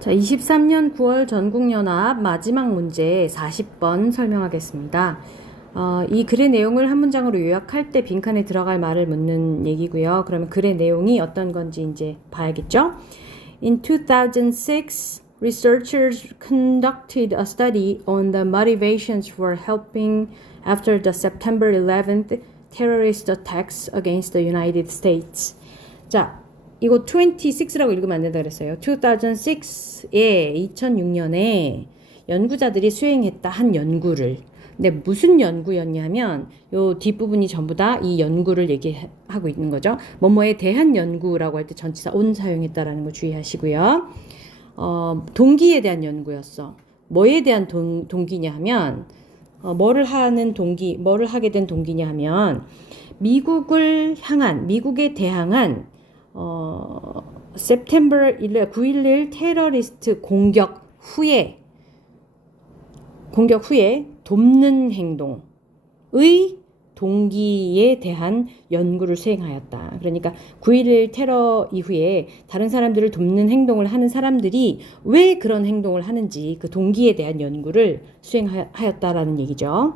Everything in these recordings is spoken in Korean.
자, 23년 9월 전국연합 마지막 문제 40번 설명하겠습니다. 이 글의 내용을 한 문장으로 요약할 때 빈칸에 들어갈 말을 묻는 얘기고요. 그러면 글의 내용이 어떤 건지 이제 봐야겠죠? In 2006, researchers conducted a study on the motivations for helping after the September 11th terrorist attacks against the United States. 자, 이거 26라고 읽으면 안 된다 그랬어요. 2006에 2006년에 연구자들이 수행했다 한 연구를. 근데 무슨 연구였냐면 요 뒷부분이 전부 다 이 연구를 얘기하고 있는 거죠. 뭐뭐에 대한 연구라고 할 때 전치사 on 사용했다라는 거 주의하시고요. 동기에 대한 연구였어. 뭐에 대한 동기냐 하면 뭐를 하게 된 동기냐 하면 미국에 대항한 September 9.11 테러리스트 공격 후에 돕는 행동의 동기에 대한 연구를 수행하였다. 그러니까 9.11 테러 이후에 다른 사람들을 돕는 행동을 하는 사람들이 왜 그런 행동을 하는지 그 동기에 대한 연구를 수행하였다라는 얘기죠.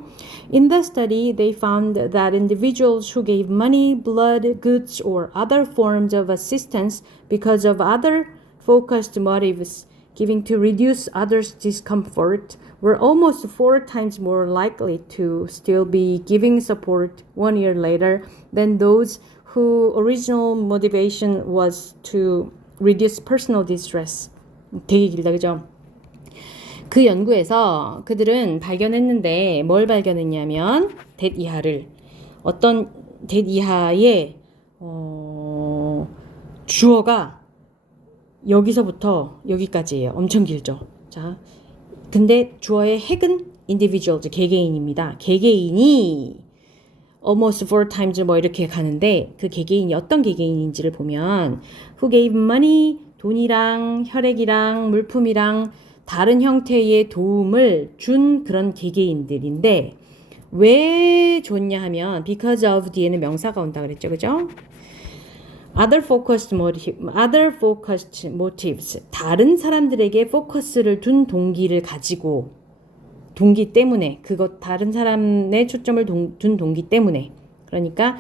In the study, they found that individuals who gave money, blood, goods, or other forms of assistance because of other focused motives, giving to reduce others' discomfort, were almost 4 times more likely to still be giving support 1 year later than those whose original motivation was to reduce personal distress. 되게 길다, 그죠? 그 연구에서 그들은 발견했는데 뭘 발견했냐면 뎃 이하를 어떤 뎃 이하의 주어가 여기서부터 여기까지예요. 엄청 길죠. 자, 근데 주어의 핵은 individuals, 개개인입니다. 개개인이 almost 4 times 뭐 이렇게 가는데 그 개개인이 어떤 개개인인지를 보면 who gave money, 돈이랑 혈액이랑 물품이랑 다른 형태의 도움을 준 그런 개개인들인데 왜 줬냐 하면 because of 뒤에는 명사가 온다 그랬죠. 그죠? Other focused motives. 다른 사람들에게 포커스를 둔 동기 때문에, 다른 사람의 초점을 둔 동기 때문에. 그러니까,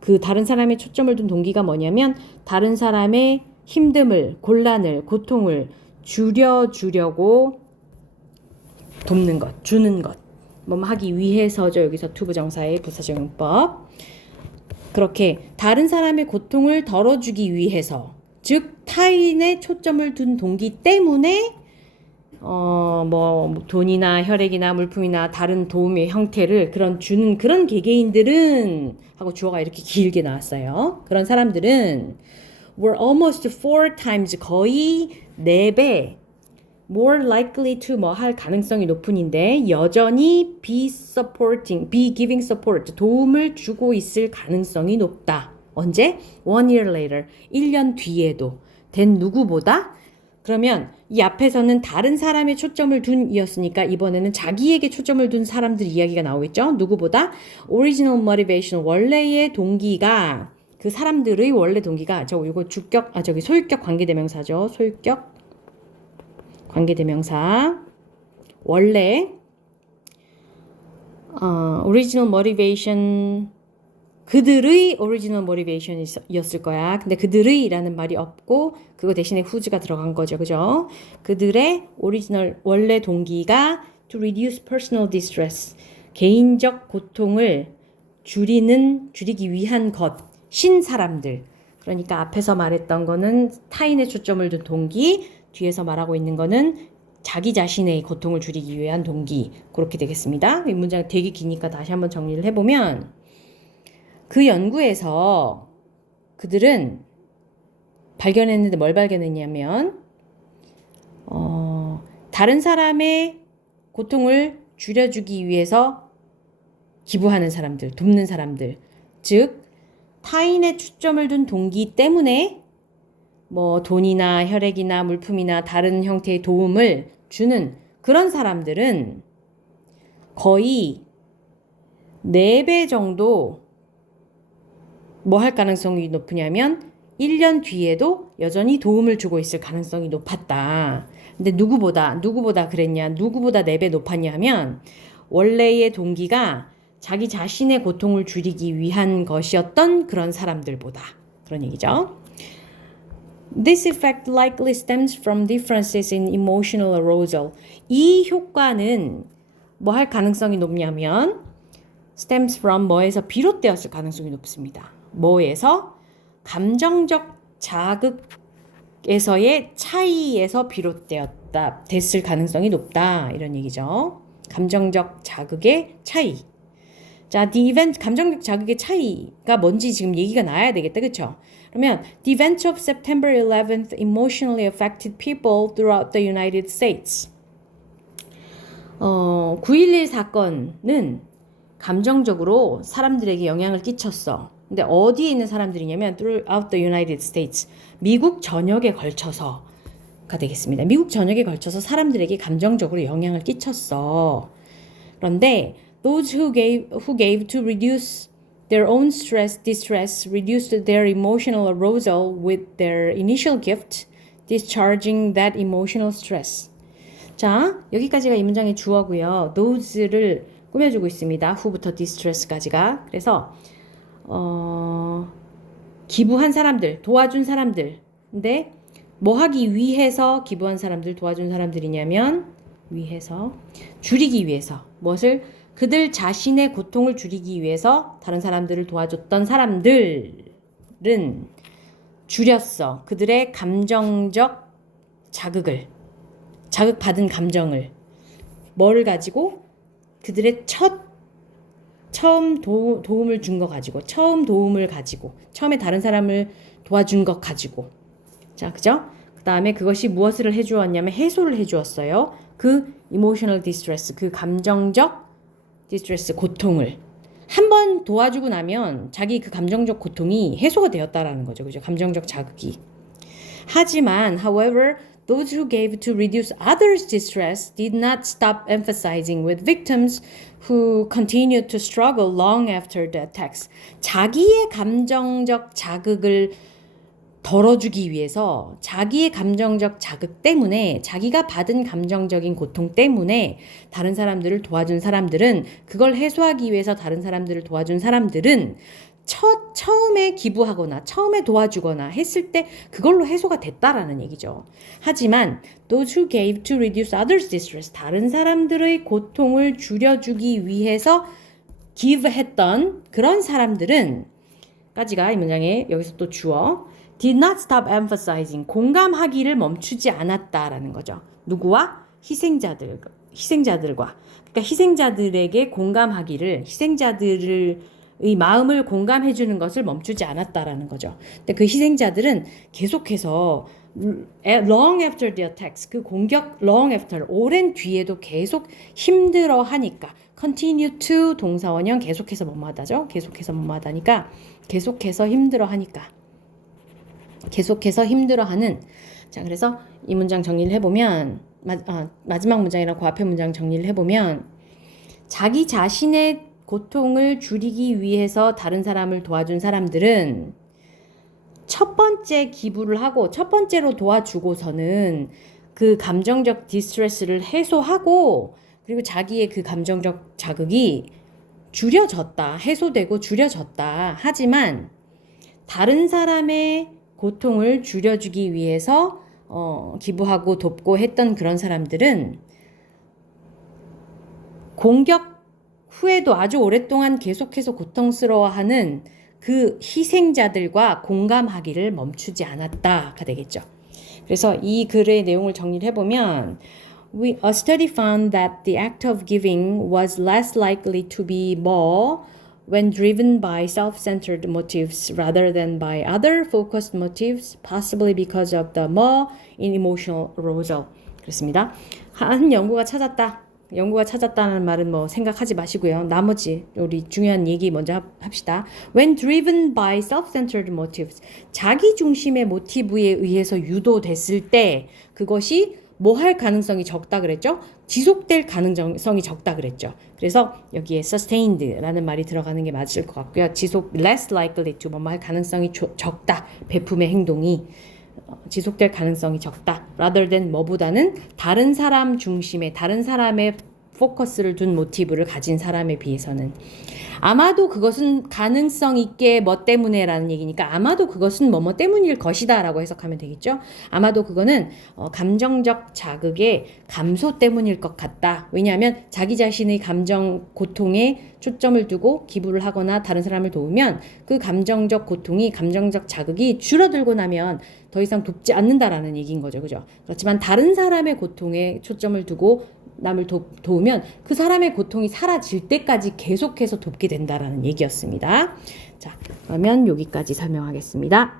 그 다른 사람의 초점을 둔 동기가 뭐냐면, 다른 사람의 힘듦을, 곤란을, 고통을 줄여주려고 돕는 것, 주는 것. 하기 위해서죠. 여기서 투부정사의 부사적용법. 그렇게 다른 사람의 고통을 덜어주기 위해서, 즉 타인의 초점을 둔 동기 때문에 돈이나 혈액이나 물품이나 다른 도움의 형태를 주는 그런 개개인들은 하고 주어가 이렇게 길게 나왔어요. 그런 사람들은 were almost 4 times 거의 4배 more likely to 할 가능성이 높은인데 여전히 be giving support 도움을 주고 있을 가능성이 높다. 언제? 1 year later 1년 뒤에도 된 누구보다. 그러면 이 앞에서는 다른 사람의 초점을 둔 이었으니까 이번에는 자기에게 초점을 둔 사람들 이야기가 나오겠죠. 누구보다 original motivation 원래의 동기가 그 사람들의 원래 동기가 이거 소유격 관계대명사죠. 소유격 관계대명사 원래 original motivation 그들의 original motivation이었을 거야. 근데 그들의라는 말이 없고 그거 대신에 whose가 들어간 거죠. 그죠? 그들의 원래 동기가 to reduce personal distress 개인적 고통을 줄이기 위한 것인 사람들. 그러니까 앞에서 말했던 거는 타인의 초점을 둔 동기, 뒤에서 말하고 있는 거는 자기 자신의 고통을 줄이기 위한 동기. 그렇게 되겠습니다. 이 문장 되게 기니까 다시 한번 정리를 해보면 그 연구에서 그들은 발견했는데 뭘 발견했냐면 다른 사람의 고통을 줄여주기 위해서 기부하는 사람들, 돕는 사람들, 즉 타인의 초점을 둔 동기 때문에 돈이나 혈액이나 물품이나 다른 형태의 도움을 주는 그런 사람들은 거의 4배 정도 할 가능성이 높으냐면 1년 뒤에도 여전히 도움을 주고 있을 가능성이 높았다. 근데 누구보다 그랬냐? 누구보다 4배 높았냐 하면 원래의 동기가 자기 자신의 고통을 줄이기 위한 것이었던 그런 사람들보다. 그런 얘기죠. This effect likely stems from differences in emotional arousal. 이 효과는 뭐 할 가능성이 높냐면 stems from 뭐에서 비롯되었을 가능성이 높습니다. 뭐에서? 감정적 자극에서의 차이에서 됐을 가능성이 높다. 이런 얘기죠. 감정적 자극의 차이. 자, 감정적 자극의 차이가 뭔지 지금 얘기가 나야 되겠다. 그쵸? 그러면 the events of September 11th emotionally affected people throughout the United States. 9.11 사건은 감정적으로 사람들에게 영향을 끼쳤어. 근데 어디에 있는 사람들이냐면 throughout the United States. 미국 전역에 걸쳐서가 되겠습니다. 미국 전역에 걸쳐서 사람들에게 감정적으로 영향을 끼쳤어. 그런데 those who gave to reduce their own distress reduced their emotional arousal with their initial gift, discharging that emotional stress. 자, 여기까지가 이 문장의 주어고요. those를 꾸며주고 있습니다. who부터 distress까지가. 그래서 기부한 사람들, 도와준 사람들. 근데 뭐 하기 위해서 기부한 사람들, 도와준 사람들이냐면 줄이기 위해서. 무엇을? 그들 자신의 고통을 줄이기 위해서 다른 사람들을 도와줬던 사람들은 줄였어. 그들의 감정적 자극받은 감정을. 뭐를 가지고? 그들의 처음 도움을 준 거 가지고, 처음에 다른 사람을 도와준 것 가지고. 자, 그죠? 그 다음에 그것이 무엇을 해주었냐면 해소를 해주었어요. 그 emotional distress, 그 감정적 distress, 고통을. 한 번 도와주고 나면 자기 그 감정적 고통이 해소가 되었다라는 거죠. 그죠? 감정적 자극이. 하지만, however, those who gave to reduce others' distress did not stop emphasizing with victims who continued to struggle long after the attacks. 자기의 감정적 자극을 덜어주기 위해서 자기의 감정적 자극 때문에 자기가 받은 감정적인 고통 때문에 다른 사람들을 도와준 사람들은 그걸 해소하기 위해서 다른 사람들을 도와준 사람들은 처음에 기부하거나 처음에 도와주거나 했을 때 그걸로 해소가 됐다라는 얘기죠. 하지만 those who gave to reduce others' distress, 다른 사람들의 고통을 줄여주기 위해서 give했던 그런 사람들은 까지가 이 문장에 여기서 또 주어 did not stop emphasizing, 공감하기를 멈추지 않았다라는 거죠. 누구와? 희생자들과. 그러니까 희생자들에게 공감하기를, 희생자들의 마음을 공감해주는 것을 멈추지 않았다라는 거죠. 근데 그 희생자들은 계속해서 long after the attacks, 그 공격 long after, 오랜 뒤에도 계속 힘들어하니까 continue to 동사원형 계속해서 뭐뭐하다죠? 계속해서 뭐뭐하다니까 계속해서 힘들어하는. 자, 그래서 이 문장 정리를 해보면 마지막 문장이랑 그 앞에 문장 정리를 해보면 자기 자신의 고통을 줄이기 위해서 다른 사람을 도와준 사람들은 첫 번째 기부를 하고 첫 번째로 도와주고서는 그 감정적 디스트레스를 해소하고 그리고 자기의 그 감정적 자극이 줄여졌다. 해소되고 줄여졌다. 하지만 다른 사람의 고통을 줄여주기 위해서 기부하고 돕고 했던 그런 사람들은 공격 후에도 아주 오랫동안 계속해서 고통스러워하는 그 희생자들과 공감하기를 멈추지 않았다가 되겠죠. 그래서 이 글의 내용을 정리를 해보면 a study found that the act of giving was less likely to be more when driven by self-centered motives rather than by other focused motives, possibly because of the more in emotional arousal. 그렇습니다. 한 연구가 찾았다는 말은 뭐 생각하지 마시고요. 나머지 우리 중요한 얘기 먼저 합시다. When driven by self-centered motives, 자기 중심의 모티브에 의해서 유도됐을 때 그것이 뭐 할 가능성이 적다 그랬죠? 지속될 가능성이 적다 그랬죠. 그래서 여기에 sustained라는 말이 들어가는 게 맞을 것 같고요. less likely to 뭐 할 가능성이 적다. 베품의 행동이 지속될 가능성이 적다. rather than 뭐보다는 다른 사람 중심의 다른 사람의 포커스를 둔 모티브를 가진 사람에 비해서는 아마도 그것은 가능성 있게 뭐 때문에라는 얘기니까 아마도 그것은 뭐뭐 때문일 것이다 라고 해석하면 되겠죠. 아마도 그거는 감정적 자극의 감소 때문일 것 같다. 왜냐하면 자기 자신의 감정 고통에 초점을 두고 기부를 하거나 다른 사람을 도우면 그 감정적 고통이 감정적 자극이 줄어들고 나면 더 이상 돕지 않는다라는 얘기인 거죠. 그죠? 그렇지만 다른 사람의 고통에 초점을 두고 남을 도우면 그 사람의 고통이 사라질 때까지 계속해서 돕게 된다라는 얘기였습니다. 자, 그러면 여기까지 설명하겠습니다.